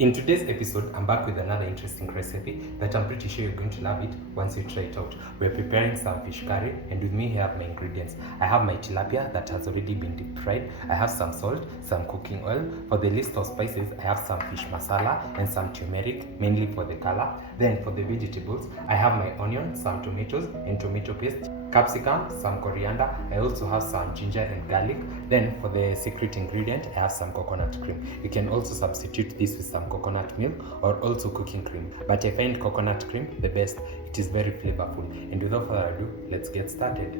In today's episode, I'm back with another interesting recipe that I'm pretty sure you're going to love it once you try it out. We're preparing some fish curry, and with me here I have my ingredients. I have my tilapia that has already been deep fried. I have some salt, some cooking oil. For the list of spices, I have some fish masala and some turmeric, mainly for the color. Then for the vegetables, I have my onion, some tomatoes and tomato paste, capsicum, some coriander. I also have some ginger and garlic. Then for the secret ingredient, I have some coconut cream. You can also substitute this with some coconut milk or also cooking cream, but I find coconut cream the best. It is very flavorful. And without further ado, let's get started.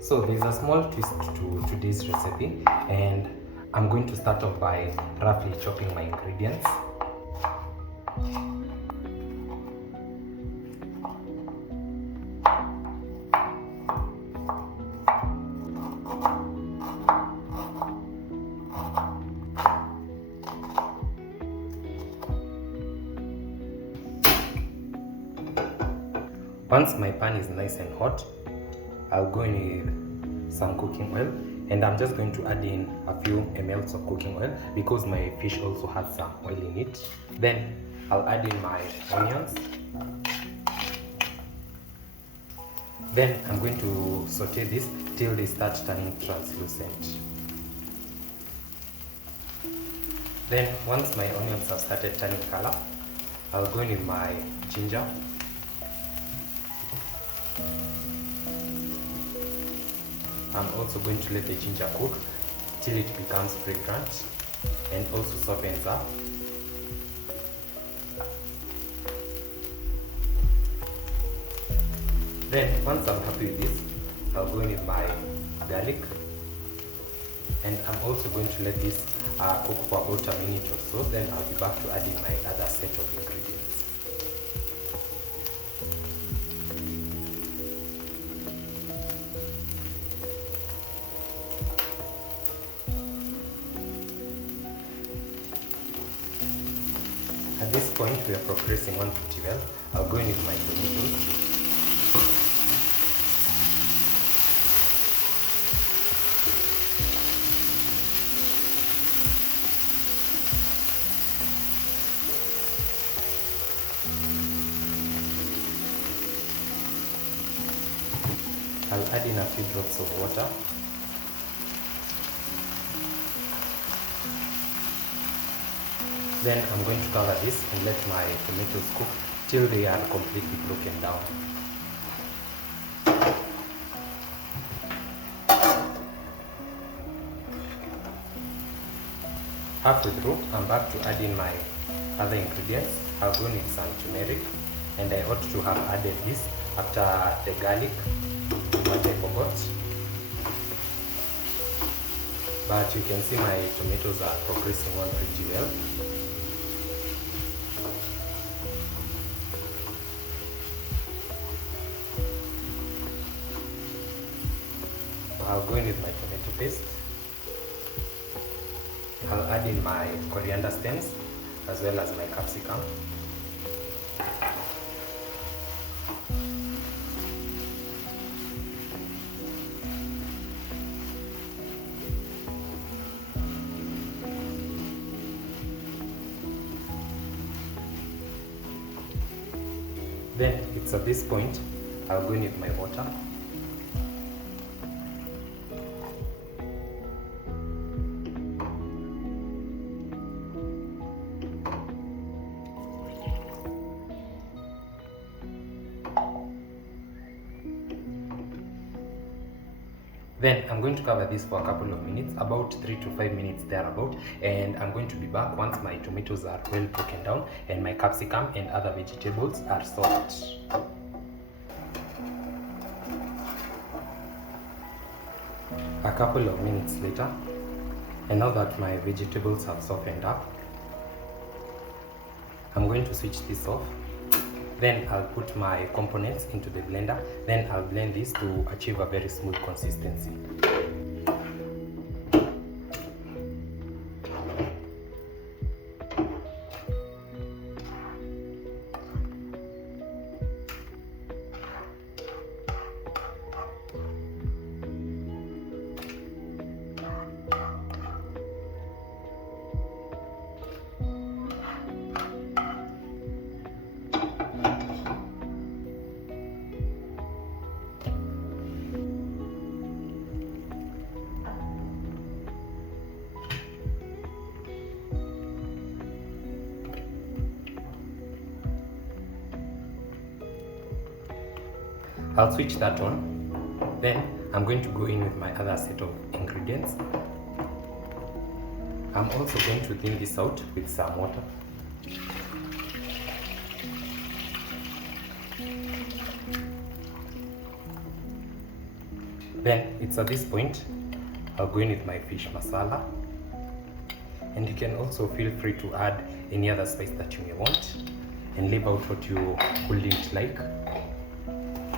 So there's a small twist to today's recipe, and I'm going to start off by roughly chopping my ingredients. Once my pan is nice and hot, I'll go in with some cooking oil, and I'm just going to add in a few mLs of cooking oil because my fish also has some oil in it. Then I'll add in my onions. Then I'm going to saute this till they start turning translucent. Then once my onions have started turning color, I'll go in with my ginger. I'm also going to let the ginger cook till it becomes fragrant and also softens up. Then once I'm happy with this, I'll go in with my garlic, and I'm also going to let this cook for about a minute or so. Then I'll be back to add in my other set of ingredients. At this point, we are progressing on pretty well. I'll go in with my tomatoes. I'll add in a few drops of water. Then I'm going to cover this and let my tomatoes cook till they are completely broken down. Halfway through, I'm back to add in my other ingredients. I'll go in with some turmeric, and I ought to have added this after the garlic, but I forgot. But you can see my tomatoes are progressing on pretty well. I'll go in with my tomato paste. I'll add in my coriander stems as well as my capsicum. Then it's at this point I'll go in with my water. Then I'm going to cover this for a couple of minutes, about 3 to 5 minutes thereabout, and I'm going to be back once my tomatoes are well broken down and my capsicum and other vegetables are soft. A couple of minutes later, and now that my vegetables have softened up, I'm going to switch this off. Then I'll put my components into the blender. Then I'll blend this to achieve a very smooth consistency. I'll switch that on. Then I'm going to go in with my other set of ingredients. I'm also going to thin this out with some water. Then it's at this point I'll go in with my fish masala, and you can also feel free to add any other spice that you may want and leave out what you wouldn't like.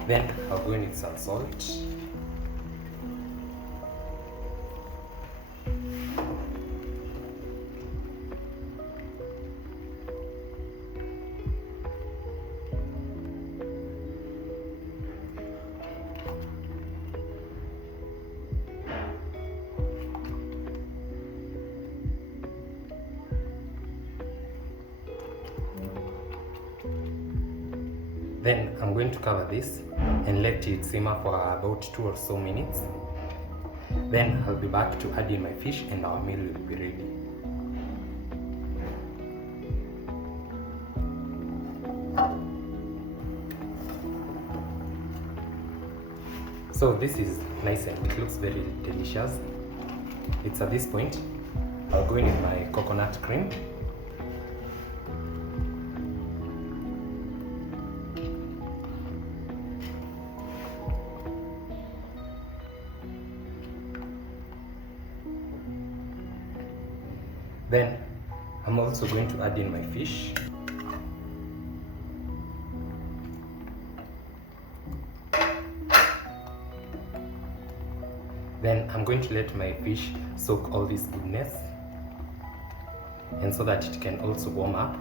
Then I'll go in with some salt. Then I'm going to cover this and let it simmer for about 2 or so minutes. Then I'll be back to add in my fish and our meal will be ready. So this is nice and it looks very delicious. It's at this point I'll go in with my coconut cream. Then I'm also going to add in my fish. Then I'm going to let my fish soak all this goodness, and so that it can also warm up.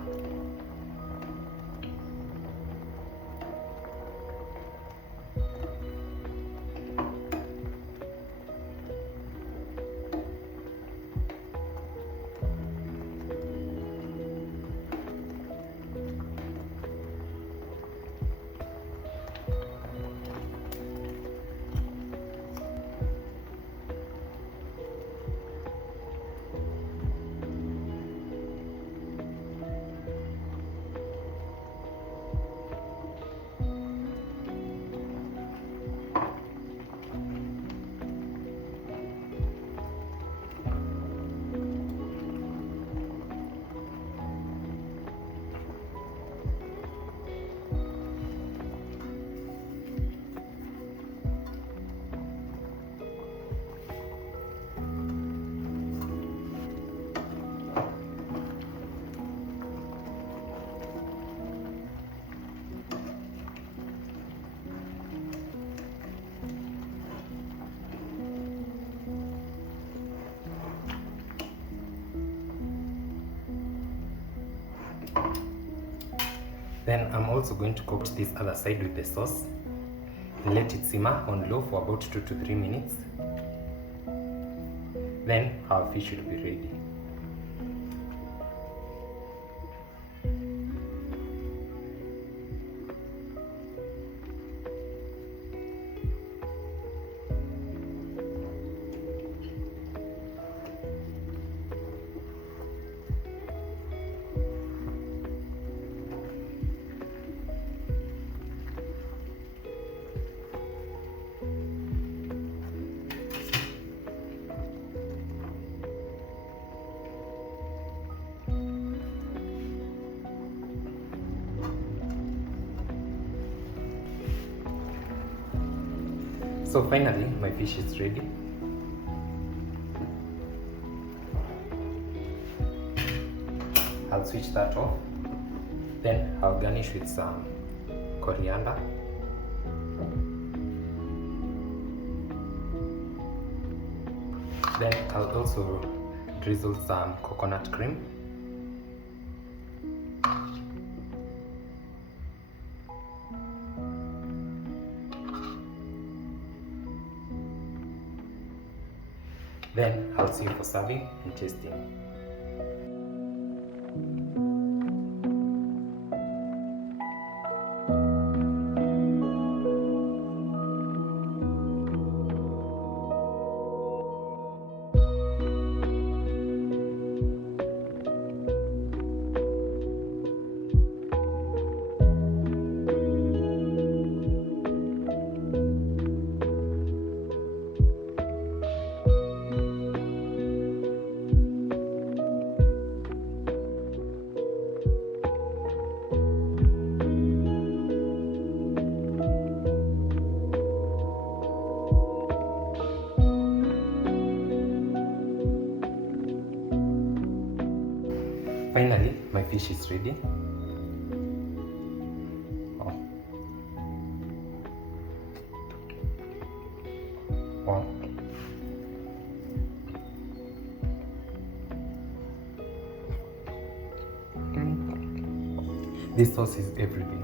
Then I'm also going to coat this other side with the sauce and let it simmer on low for about 2 to 3 minutes. Then our fish will be ready. So finally, my fish is ready. I'll switch that off. Then I'll garnish with some coriander. Then I'll also drizzle some coconut cream. Then I'll see you for serving and tasting. fish is ready. Oh. Oh. This sauce is everything.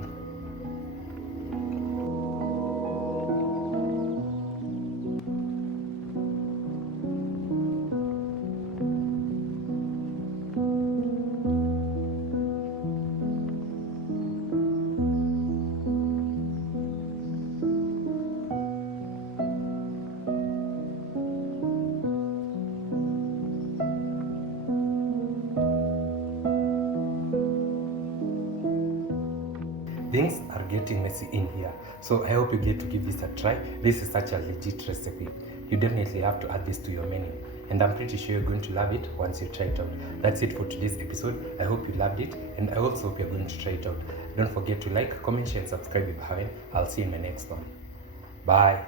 Things are getting messy in here, so I hope you get to give this a try. This is such a legit recipe. You definitely have to add this to your menu, and I'm pretty sure you're going to love it once you try it out. That's it for today's episode. I hope you loved it, and I also hope you're going to try it out. Don't forget to like, comment, share, and subscribe if you haven't. I'll see you in my next one. Bye.